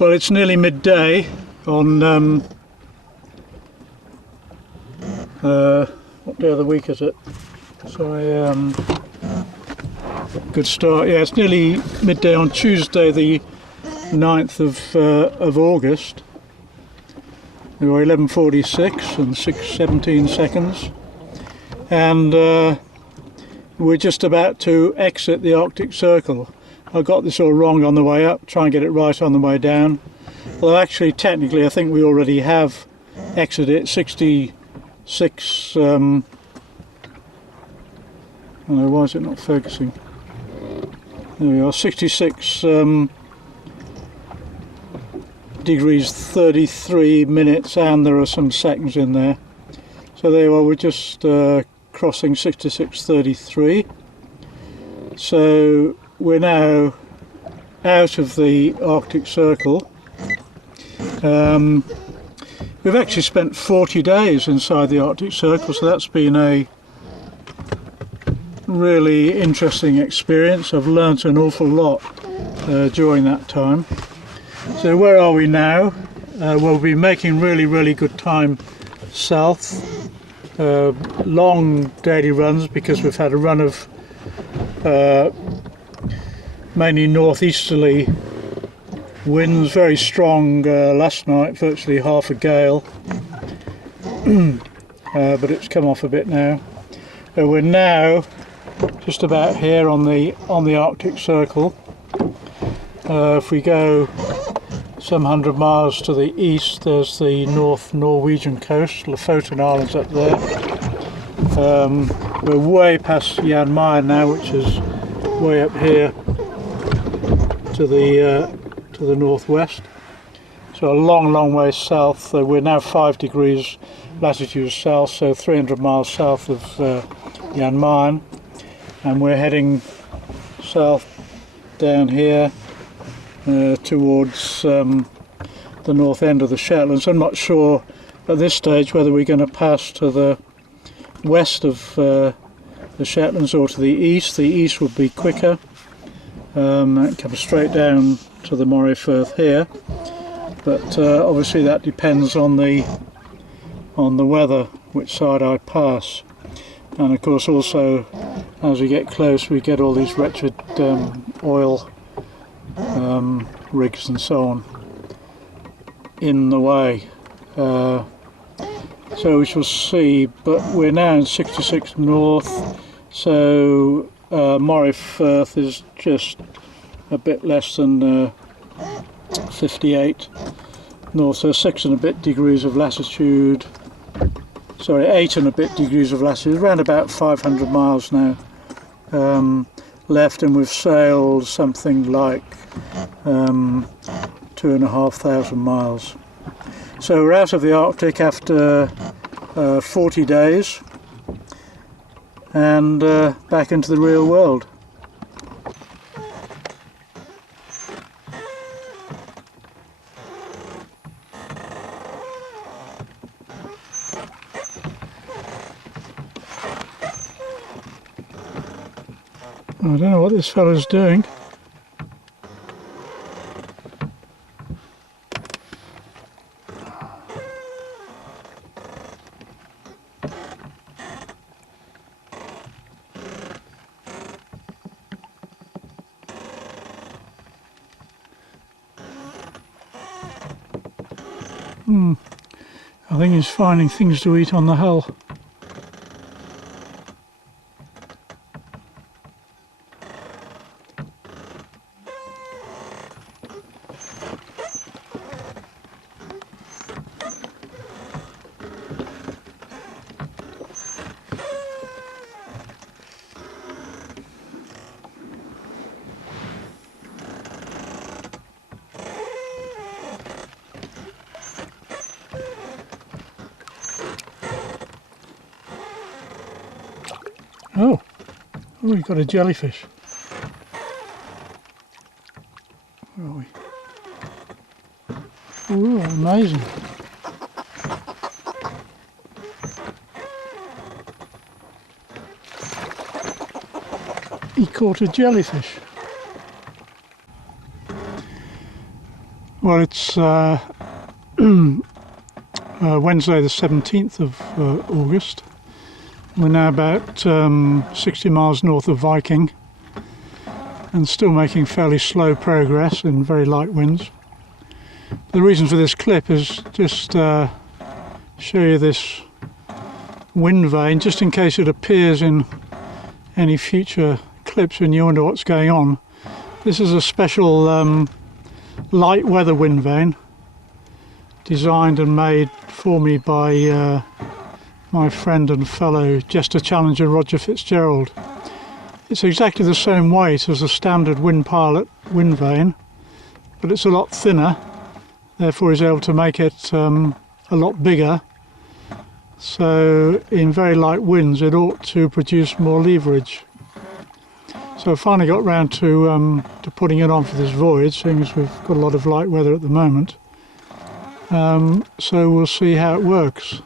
Well, it's nearly midday on what day of the week is it? So good start. Yeah, it's nearly midday on Tuesday, the 9th of August. We were 11:46 and 17 seconds, and we're just about to exit the Arctic Circle. I got this all wrong on the way up, try and get it right on the way down. Well, actually, technically, I think we already have exited 66. Oh, why is it not focusing? There we are, 66 degrees 33 minutes, and there are some seconds in there. So there you are, we're just crossing 66.33. So we're now out of the Arctic Circle. We've actually spent 40 days inside the Arctic Circle, so that's been a really interesting experience. I've learnt an awful lot during that time. So where are we now? We'll be making really good time south. Long daily runs, because we've had a run of mainly northeasterly winds, very strong last night, virtually half a gale, but it's come off a bit now. We're now just about here on the Arctic Circle. If we go some 100 miles to the east, there's the North Norwegian coast, Lofoten Islands up there. We're way past Jan Mayen now, which is way up here to the northwest. So a long way south. We're now 5 degrees latitude south, so 300 miles south of Jan Mayen, and we're heading south down here towards the north end of the Shetlands. I'm not sure at this stage whether we're going to pass to the west of the Shetlands or to the east. The east would be quicker. That comes straight down to the Moray Firth here, but obviously that depends on the weather, which side I pass. And of course also, as we get close, we get all these wretched oil rigs and so on in the way. So we shall see, but we're now in 66 north, so Moray Firth is just a bit less than 58 north, so 6 and a bit degrees of latitude, sorry, 8 and a bit degrees of latitude, around about 500 miles now left, and we've sailed something like 2,500 miles. So we're out of the Arctic after 40 days and back into the real world. I don't know what this fellow's doing. I think he's finding things to eat on the hull. Oh, we've got a jellyfish. Where are we? Oh, amazing. He caught a jellyfish. Well, it's Wednesday the 17th of August. We're now about 60 miles north of Viking and still making fairly slow progress in very light winds. The reason for this clip is just show you this wind vane, just in case it appears in any future clips and you wonder what's going on. This is a special light weather wind vane designed and made for me by my friend and fellow Jester Challenger Roger Fitzgerald. It's exactly the same weight as a standard Wind Pilot wind vane, but it's a lot thinner, therefore he's able to make it a lot bigger, so in very light winds it ought to produce more leverage. So I finally got round to putting it on for this voyage, seeing as we've got a lot of light weather at the moment. So we'll see how it works.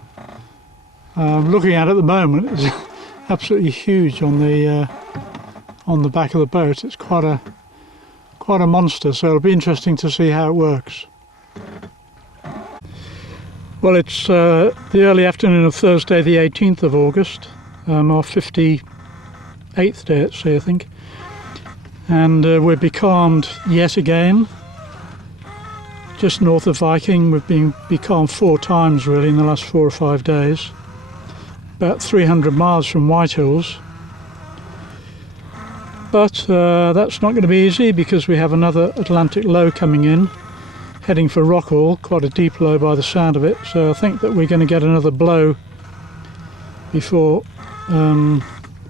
Looking at it at the moment, it's absolutely huge on the back of the boat. It's quite a monster, so it'll be interesting to see how it works. Well, it's the early afternoon of Thursday the 18th of August, our 58th day at sea, I think, and we're becalmed yet again just north of Viking. We've been becalmed 4 times really in the last 4 or 5 days, about 300 miles from Whitehills. But that's not going to be easy because we have another Atlantic low coming in, heading for Rockall, quite a deep low by the sound of it. So I think that we're going to get another blow before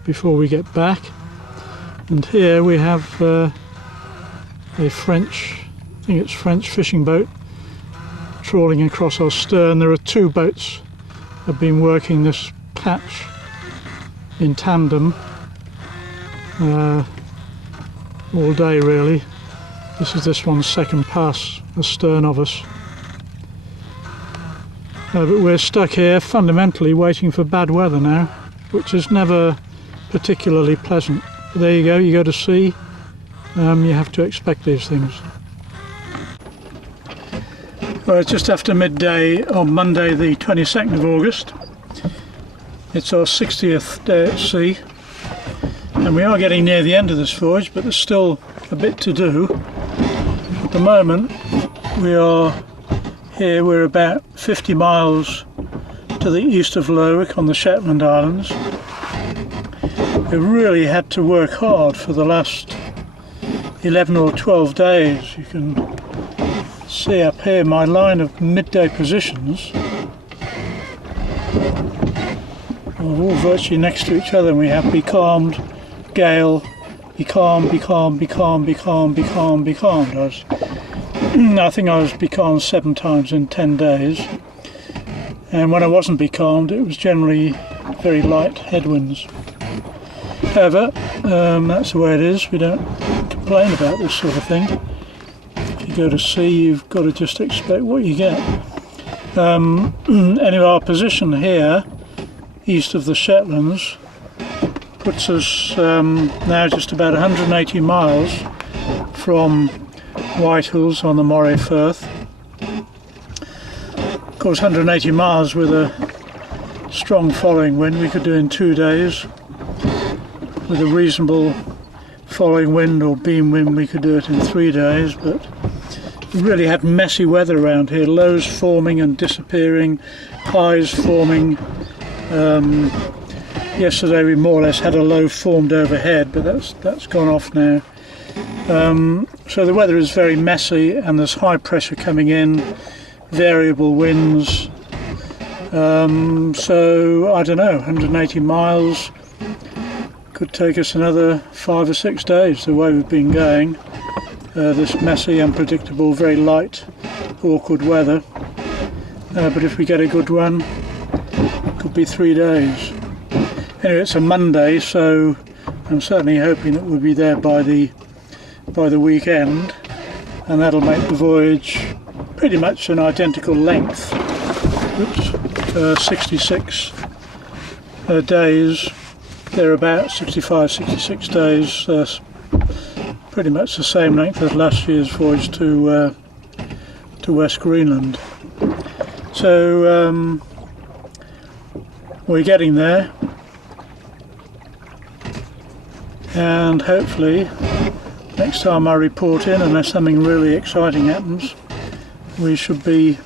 we get back. And here we have a French, I think it's French fishing boat trawling across our stern. There are 2 boats that have been working this patch in tandem all day really. This is this one's second pass astern of us. But we're stuck here fundamentally waiting for bad weather now, which is never particularly pleasant. But there you go, you go to sea, you have to expect these things. Well, it's just after midday on Monday the 22nd of August. It's our 60th day at sea, and we are getting near the end of this voyage, but there's still a bit to do. At the moment we are here, we're about 50 miles to the east of Lerwick on the Shetland Islands. We really had to work hard for the last 11 or 12 days. You can see up here my line of midday positions are all virtually next to each other, and we have becalmed, gale, becalmed, becalmed, becalmed, becalmed, becalmed, becalmed. I think I was becalmed 7 times in 10 days, and when I wasn't becalmed it was generally very light headwinds. However, that's the way it is. We don't complain about this sort of thing. If you go to sea, you've got to just expect what you get. Anyway, our position here east of the Shetlands puts us now just about 180 miles from Whitehills on the Moray Firth. Of course, 180 miles with a strong following wind we could do in 2 days. With a reasonable following wind or beam wind we could do it in 3 days, but we really had messy weather around here, lows forming and disappearing, highs forming. Yesterday we more or less had a low formed overhead, but that's gone off now. So the weather is very messy, and there's high pressure coming in, variable winds. So I don't know, 180 miles could take us another 5 or 6 days the way we've been going. This messy, unpredictable, very light, awkward weather. But if we get a good one, it could be 3 days. Anyway, it's a Monday, so I'm certainly hoping that we'll be there by the weekend, and that'll make the voyage pretty much an identical length. 66 days, thereabouts, 65, 66 days, pretty much the same length as last year's voyage to to West Greenland. So we're getting there, and hopefully next time I report in, unless something really exciting happens, we should be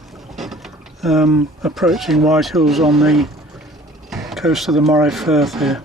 approaching White Hills on the coast of the Moray Firth here.